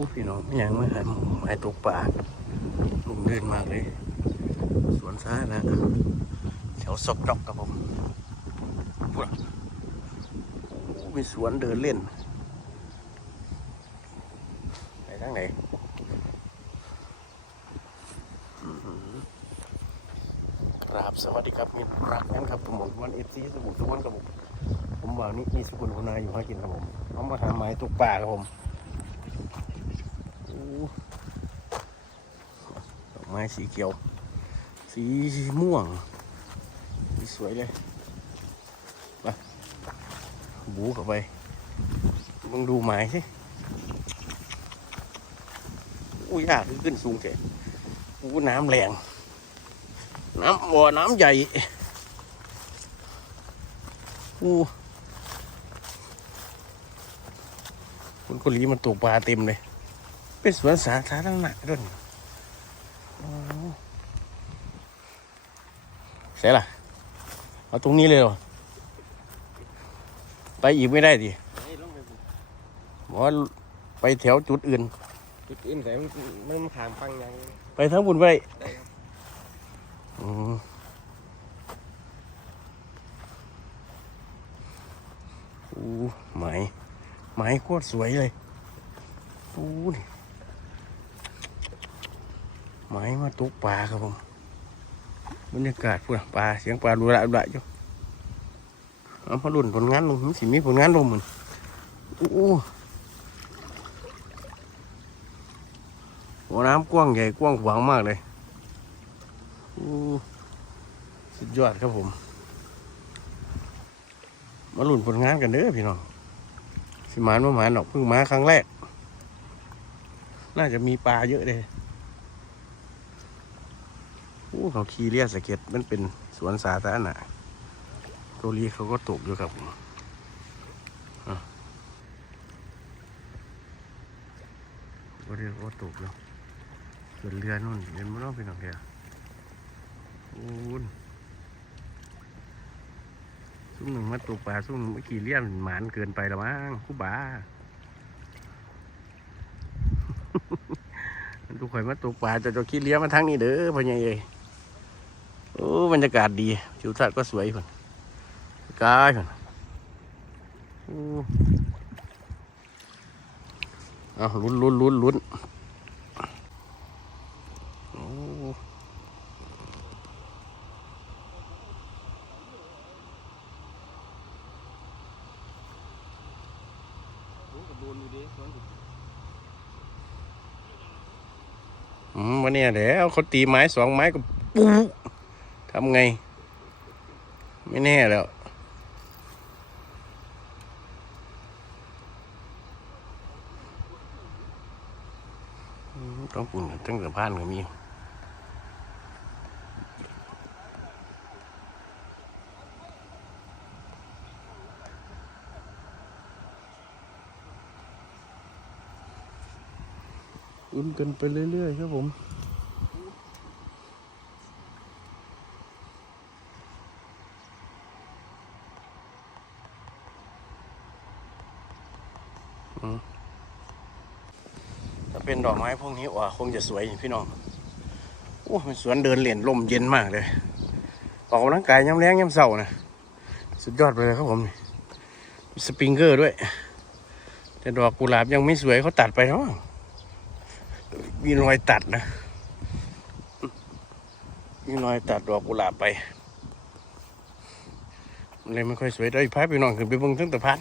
อู้พี่น้องไม่ยังไม่หายหายตกป่าลุงเดินมากเลย สวนสาธารณะแถวซอกจอกครับผมมีสวนเดินเล่นไปทางไหนครับสวัสดีครับมินรักนั้นครับผมวันเอฟซีสมุทรสวรรค์ครับผมผมว่านี่มีสกุลคุณนายอยู่ให้กินครับผมเขามาหาไม้ตกป่าครับผม ดอกไม้สีเขียว สีม่วง สวยเลยไปบูเข้าไปมึงดูไม้สิอุ้ยยากขึ้นสูงแกอู้น้ำแรง น้ำบ่อน้ำใหญ่อู้คนเกาหลีมันตกปลาเต็มเลย เป็นสวนสาธารณะด้วยเสร็จละเอาตรงนี้เลยเหรอไปอีกไม่ได้ดิเฮ้ยลงไปสิบอกว่าไปแถวจุดอื่น จุดอื่นแต่มันมันขามฟังยังไปทั้งบุญไปได้ครับอืมอู้ไหมไหมโคตรสวยเลยอู้นี่ ไหมมาตกปลาครับผมบรรยากาศพูดปลาเสียงปลาดูละดูละอยู่เอามาลุ่นผลงานลงสิมีผลงานลงเหมือนอู้หัวน้ำกว้างใหญ่กว้างขวางมากเลยอู้สุดยอดครับผม มาลุ้นผลงานกันเด้อพี่น้องสิหมานมาหมานดอกเพิ่งมาครั้งแรก น่าจะมีปลาเยอะเลย อู้เขาขี่เรียสเก็ตมันเป็นสวนสาธารณะเกาหลีเขาก็ตกอยู่ครับผมก็เรียกว่าตกอยู่ส่วนเรือนู่นเห็นมั้องพี่น้องเดียอูนซุ่มหนึ่งมาตกปลาซุ่มหนึ่งมาขี่เลี้ยนหมานเกินไปแล้วมั้งคู่บาทุกคนมาตกปลาจะจะขี่เลี้ยมาทางนี้เด้อพ่อใหญ่เอ้ย โอ้บรรยากาศดีทิวทัศน์ก็สวยคนกายคนโอ้เอาลุ้นลุ้นลุ้นลุ้นโอ้รู้กับโดนอยู่ดิสวนกับอืมวันนี้เดี๋ยวเขาตีไม้สองไม้ก็ปู ทำไง ไม่แน่แล้ว ต้องปุ่นตั้งแต่พานก็มีอุ่นกันไปเรื่อยๆครับผม ถ้าเป็นดอกไม้พวกนี้ว่าคงจะสวยพี่น้องโอ้เป็นสวนเดินเหรียญลมเย็นมากเลย ออกกำลังกายย้ำแรงย้ำเสานะสุดยอดไปเลยครับผมสปริงเกอร์ด้วย แต่ดอกกุหลาบยังไม่สวยเขาตัดไปเนาะมีรอยตัดนะมีรอยตัดดอกกุหลาบไปเลยไม่ค่อยสวยได้พาพี่น้องขึ้นไปเบิ่งทั้งตะพัน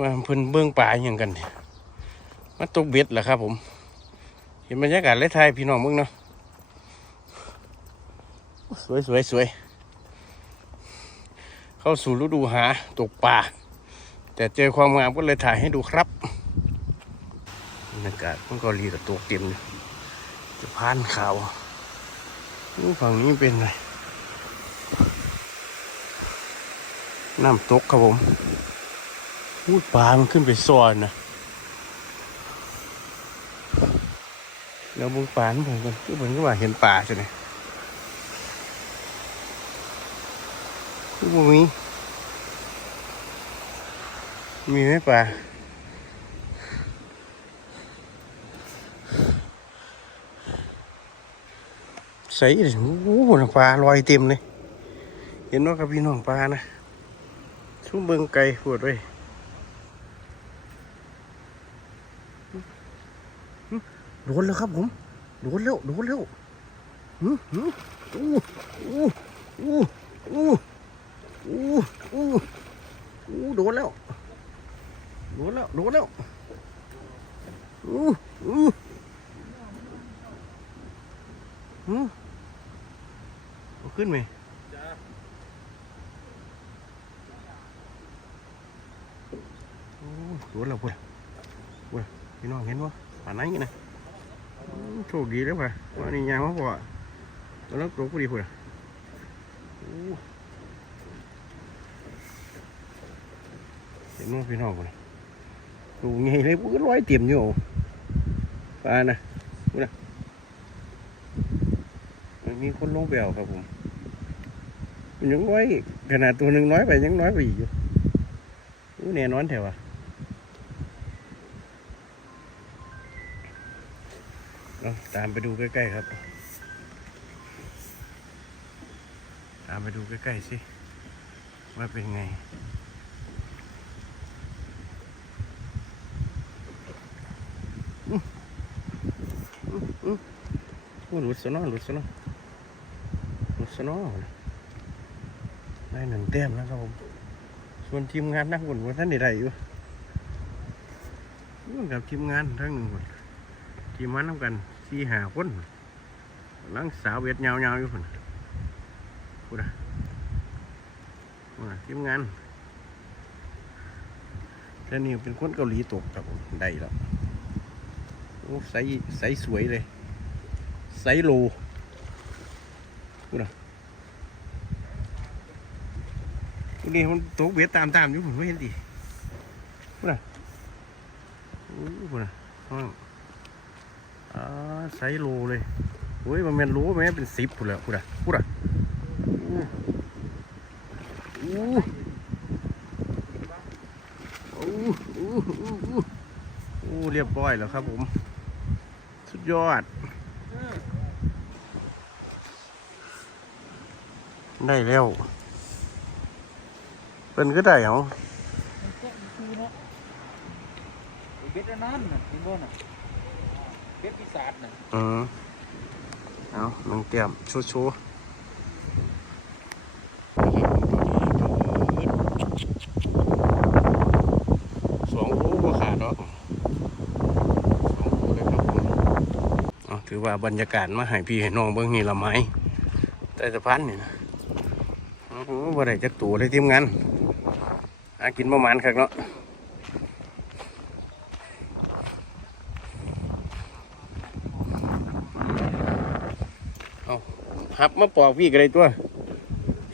ว่าเพิ่นเบิ่งป่าอย่างกันเนี่ยมาตกเบ็ดเหรอครับผม เห็นบรรยากาศไรไทยพี่น้องมึงเนาะสวยสวยสวยเข้าสู่ฤดูหาตกป่าแต่เจอความงามก็เลยถ่ายให้ดูครับบรรยากาศมันเกาหลีกับตัวเต็มอยู่จะพานขาวฝั่งนี้เป็นไงน้ำตกครับผม พูดปลามันขึ้นไปซ้อนนะแล้วมึงปลาเหมือนก็เหมือนกับว่าเห็นปลาใช่ไหมพวกนี้มีไหมปลาใส่โอ้โหปลาลอยเต็มเลย เห็นว่ากับพี่น้องปลานะชุ่มเบิงไก่ปวดไว้ โดนแล้วครับผมโดนแล้วโดนแล้วหืมหืมอู้อู้อู้อู้อู้อู้อู้โดนแล้วโดนแล้วโดนแล้วอู้อู้หืมเอาขึ้นไหมจ้าโอ้โดนแล้วพุ่นพุ่นพี่น้องเห็นว่าป่านไหนกันนะ โชคดีแล้วป่ะว่านี่ยางมาพอแล้วตัวกูดีพุ่นโอ้เห็นว่าพี่น้องพุ่นตัวใหญ่เลยปุ๊ร้อยเต็มอยู่ปลานะพุ่นะมันมีคนลงไปเอาครับผมนยังน้อยขนาดตัวหนึ่งน้อยไปยังน้อยไปอีกอยู่แน่นอนแถวะ เอาตามไปดูใกล้ๆครับ ตามไปดูใกล้ๆสิ ว่าเป็นไงอื้ออื้ออื้อโอ้หลุดซะเนาะหลุดซะเนาะหลุดซะเนาะได้หนึ่งแต้มแล้วครับผม ส่วนทีมงานนักบุญว่าท่านใดๆอยู่ร่วมกับทีมงานทั้งหนึ่งคน ทีมมันน้ำกันสี่หาคนกำลังสาวเวทยาวๆอยู่คนพูนะพูนะทีมงานแต่นี่เป็นคนเกาหลีตกครับได้แล้วโอ้ใสใสสวยเลย ใสโลพูนะพูนี่มันตกเวทตามๆอยู่ผมไม่เห็นดิพูนะโอ้พูนะอ้าวอ่า ไซส์โลเลยโอ้ยมันเป็นโลแม่เป็นสิบพูดแล้วพูดอะพูดอะอู้อู้อู้อู้อู้อู้หูเรียบร้อยแล้วครับผม สุดยอด ได้แล้วเป็นก็ได้เหรอเบ็ดนนั้นน่ะคุณบ่น่ะ เบ็ดปีศาจนะอืมเอาหนึ่งเตียมชูชูสองรูบ่ขาดหรอกสองรูเลยครับผมเอาถือว่าบรรยากาศมาให้พี่ให้น้องเบิ่งนี่ละไม้ใต้สะพานนี่นะโอ้โหบ่ได้จักตัวเลยทีมงานหากินประมาณครับเนาะ หับมาปอกพี่กันเลยตัว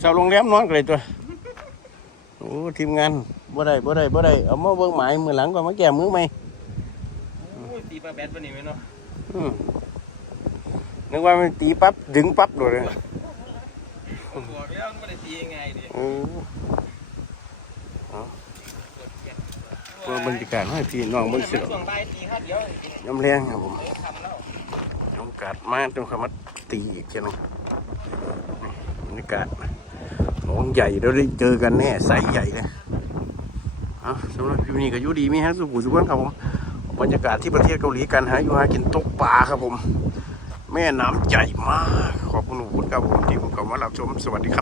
ชาวโรงแรมนอนกันเลยตัวโอ้ทีมงานบ่ได้บ่ได้บ่ได้เอามาเบิ่งหมายมือหลังก่อนมาแก้มือไหมโอ้ยตีปลาแบดปะนี่แม่นเนาะอืมนึกว่ามันตีปั๊บดึงปั๊บโดดเลยโอ้โหเรื่องมันบ่ได้ตียังไงดิโอ้เพื่อบรรยากาศให้พี่น้องเบิ่งสิช่วงบ่ายตีห้าเดียวย้ำแรงครับผมเออทำแล้วโอกาสมาต้องคำว่าตีอีกเช่นงบรรยากาศของใหญ่เราได้เจอกันแน่ไซส์ใหญ่เลยเอะสำหรับคลิปนี้ก็ยู่ดีมีฮะสุขุสุขนครับผมบรรยากาศที่ประเทศเกาหลีกันหาอยู่หากินตกปลาครับผม แม่น้ำใหญ่มาก ขอบคุณอุบุญครับผมที่ผมกลับมารับชมสวัสดีครับ